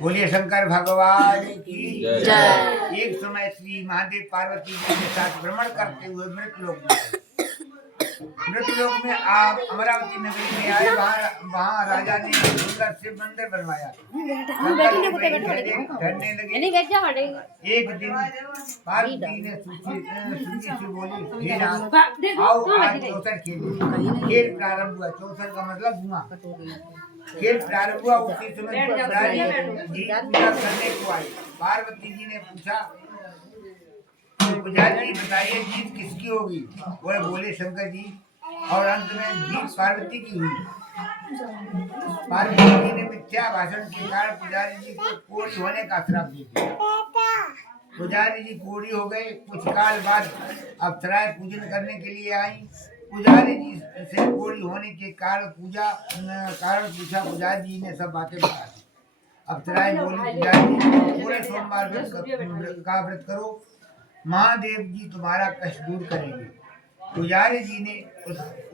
बोलिए शंकर भगवान की जय। एक समय श्री महादेव पार्वती जी के साथ भ्रमण करते हुए मृतलोक में आप अमरावती नगरी में आए। वहाँ राजा ने सुंदर शिव मंदिर बनवाया। ठहरने लगे। एक दिन पार्वती ने सुनी से बोली, हे नाथ, आओ आज चौसर खेलें। खेल प्रारंभ हुआ। चौसर का मतलब धुआं। खेल प्रारंभ हुआ। उसी समय पुजारी जी पूजा करने को आए। पार्वती जी ने पूछा, पुजारी जी बताइए जीत किसकी होगी? वह बोले शंकर जी। और अंत में जीत पार्वती की हुई। पार्वती जी ने मिथ्या भाषण के कारण पुजारी जी को कोढ़ी होने का श्राप दे दिया। पुजारी जी कोढ़ी हो गए। कुछ काल बाद अप्सराएं पूजन करने के लिए आई। पुजारी जी से कोढ़ी होने के कारण पूछा। पुजारी जी ने सब बातें बता दी। अप्सराएं बोली, पुजारी जी पूरे सोमवार का व्रत करो, महादेव जी तुम्हारा कष्ट दूर करेंगे। पुजारी जी ने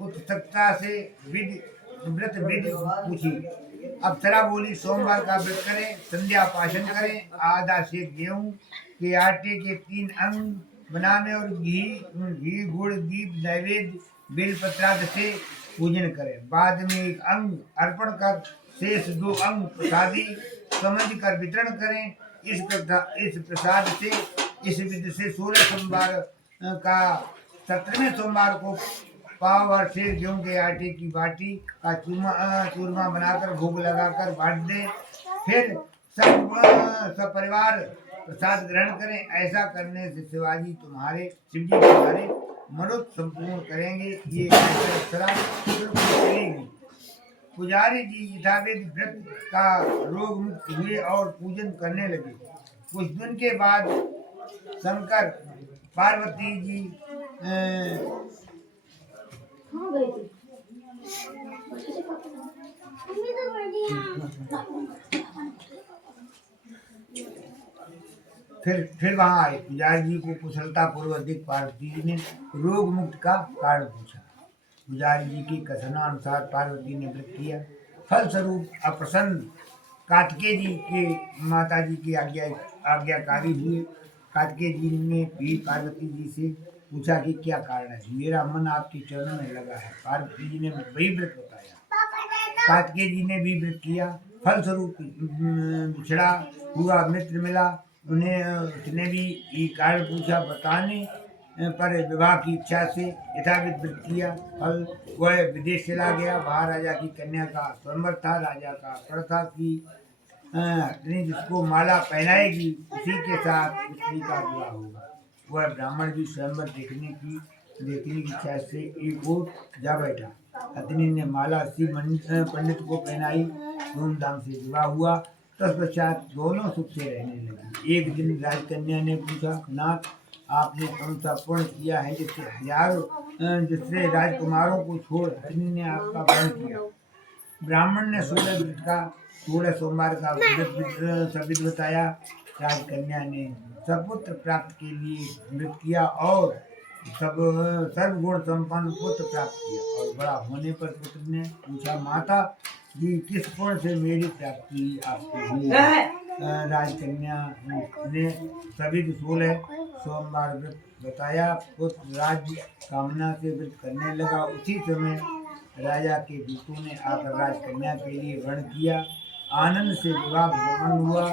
उत्सुकता से व्रत विधि पूछी। अप्सरा बोली, सोमवार का व्रत करें, संध्या पाशन करें, आधा सेक गेहूं के आटे के 3 अंग बनाने और घी गुड़ दीप नैवेद्य बेलपत्राद से पूजन करें। बाद में 1 अंग अर्पण कर शेष 2 अंग प्रसादी समझ कर वितरण करें। इस प्रसाद से इस विधि से 16 सोमवार का 17वें सोमवार को पाव और शेर गेहूं के आटे की बाटी का चूरमा बनाकर भोग लगाकर बांट दे। फिर सब परिवार प्रसाद ग्रहण करें। ऐसा करने से शिवजी तुम्हारे मनोरथ संपूर्ण करेंगे। ये चलेगी। पुजारी जी यथाविधि व्रत का रोग मुक्त हुए और पूजन करने लगे। कुछ दिन के बाद शंकर पार्वती जी फिर वहां आए। पुजारी जी को कुशलता पूर्वक देख पार्वती जी ने रोग मुक्त का कारण पूछा। पुजारी जी की कथनानुसार पार्वती ने व्रत किया। फलस्वरूप अप्रसन्न कार्तिकेय जी के माता जी की आज्ञाकारी हुए। कार्तिकेय जी ने भी पार्वती जी से पूछा कि क्या कारण है। मेरा मन आपके चरणों में लगा है। पार्वती जी ने वही व्रत बताया। कार्तिकेय जी ने भी व्रत किया। फलस्वरूप बिछड़ा हुआ मित्र मिला। उसने भी कारण पूछा। बताने पर विवाह की इच्छा से यथाविध व्रत किया। फल वह विदेश चला गया। वहाँ राजा की कन्या का स्वयंवर था। राजा का प्रण था कि जिसको माला पहनाएगी उसी के साथ पुत्री का विवाह होगा। वह ब्राह्मण भी स्वयंवर देखने की इच्छा से एक ओर जा बैठा। अतनी ने माला उसी पंडित को पहनाई। धूमधाम से विवाह हुआ। तत्पश्चात दोनों सुख से रहने लगे। एक दिन राजकन्या ने पूछा, नाथ, आपने कौन सा पुण्य किया है जिससे राजकुमारों को छोड़ अग्नि ने आपका वर्ण किया? ब्राह्मण ने 16 सोमवार का व्रत बताया। राजकन्या ने सपुत्र प्राप्त के लिए व्रत किया और सर्वगुण संपन्न पुत्र प्राप्त किया। और बड़ा होने पर पुत्र ने पूछा, माता जी, किस पुण्य से मेरी प्राप्ति आपको हुई? राजकन्या ने सभी 16 सोमवार व्रत बताया। पुत्र राज्य कामना से व्रत करने लगा। उसी समय राजा के दूतों ने आकर राजकन्या के लिए वर्ण किया। आनंद से विवाह संपन्न हुआ।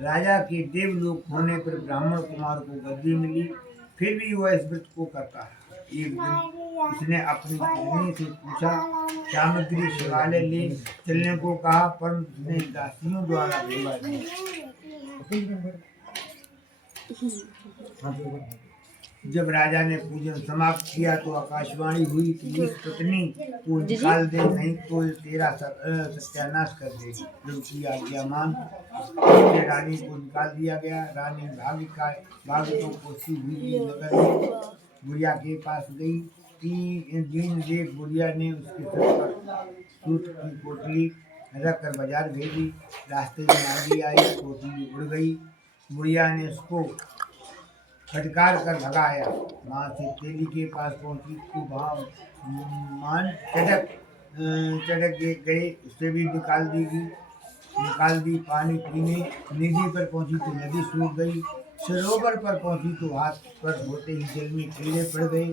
राजा के देवलोक होने पर ब्राह्मण कुमार को गद्दी मिली। फिर भी वह इस व्रत को करता है। एक दिन उसने अपनी पत्नी से पूछा, सामग्री शिवालय ले चलने को कहा, परंतु उसने दासियों द्वारा भेजा दिया। जब राजा ने पूजन समाप्त किया तो आकाशवाणी हुई कि इस पत्नी को निकाल दे, नहीं तो तेरा सत्यानाश कर देगी। उसकी आज्ञा मान रानी को निकाल दिया गया। रानी भाग्य को कोसी हुई नगर में बुढ़िया के पास गई। 3 दिन देख बुढ़िया ने उसके सर पर सूत की पोटली रखकर बाजार भेजी। रास्ते में आगे आई, पोटली उड़ गई। बुढ़िया ने उसको फटकार कर भगाया। वहाँ से तेली के पास पहुंची तो वहाँ मान चढ़क गए, उसे भी निकाल दी गई। निकाल दी। पानी पीने निधि पर पहुंची तो नदी सूख गई। सरोवर पर पहुंची तो हाथ पर होते ही जल में कीड़े पड़ गए।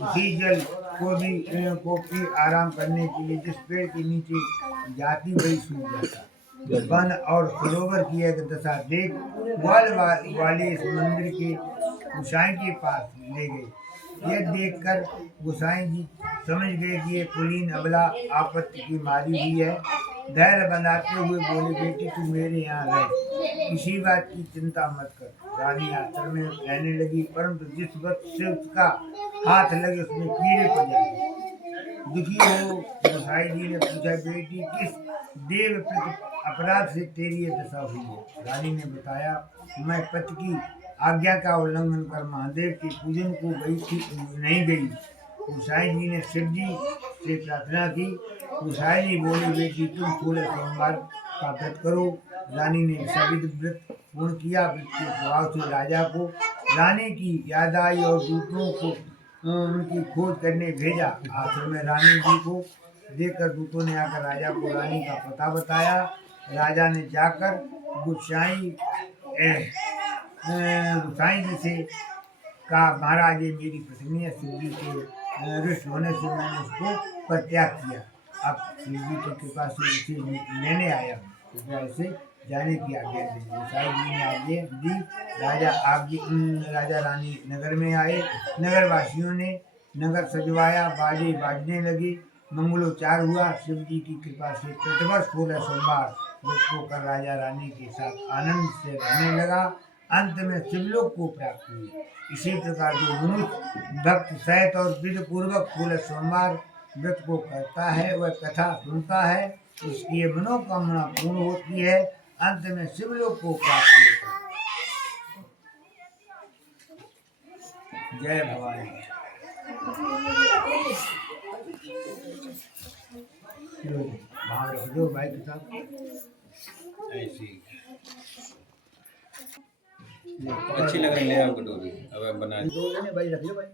उसी जल को पी आराम करने के लिए जिस पेड़ के नीचे जाती वही सूख जाता। वन और सरोवर की एक दशा देख वाले इस मंदिर के गोसाई के पास ले गए। यह देखकर गोसाई जी समझ गए कि ये कुलीन अबला आपत्ति की मारी हुई है। धैर्य बनाते हुए बोले, बेटी तू मेरे यहाँ रह, किसी बात की चिंता मत कर। रानी आश्रम में रहने लगी, परंतु जिस वक्त से उसका हाथ लगे उसमें कीड़े पड़ जाते। दुखी हो गोसाई जी ने पूछा, बेटी किस देव प्रति अपराध से तेरी ये दशा हुई है? रानी ने बताया, मैं पति की आज्ञा का उल्लंघन कर महादेव के पूजन को नहीं गई। गोसाई जी ने शिव जी से प्रार्थना की। गोसाई जी बोले, बेटी तुम 16 सोमवार का व्रत करो। रानी ने सभी व्रत पूर्ण किया। व्रत के प्रभाव से राजा को रानी की याद आई और दूतों को उनकी खोज करने भेजा। आखिर में रानी जी को देखकर दूतों ने आकर राजा को रानी का पता बताया। राजा ने जाकर गोसाई जी से कहा, महाराज ये मेरी पत्नी है, शिव जी के रुष्ट होने से मैंने उसको परित्याग किया। अब शिव जी की कृपा से उसे लेने आया हूँ, कृपया इसे जाने की आज्ञा दी। गोसाई जी ने आज्ञा दी। राजा रानी नगर में आए। नगर वासियों ने नगर सजवाया, बाजे बाजने लगे, मंगलोच्चार हुआ। शिव जी की कृपा से प्रतिवर्ष 16 सोमवार व्रत को कर राजा रानी के साथ आनंद से रहने लगा। अंत में शिवलोक को प्राप्त हुई। इसी प्रकार जो मनुष्य भक्त सहित और विधि पूर्वक 16 सोमवार व्रत को करता है, वह कथा सुनता है, उसकी ये मनोकामना पूर्ण होती है, अंत में शिवलोक को प्राप्त होता है। जय भवानी। भाव रख दो भाई के साथ ऐसी अच्छी लग रही है कटोरी। अब बना दो भाई, रख लो भाई।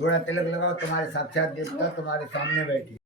थोड़ा तिलक लगाओ, तुम्हारे साक्षात देवता तुम्हारे सामने बैठी।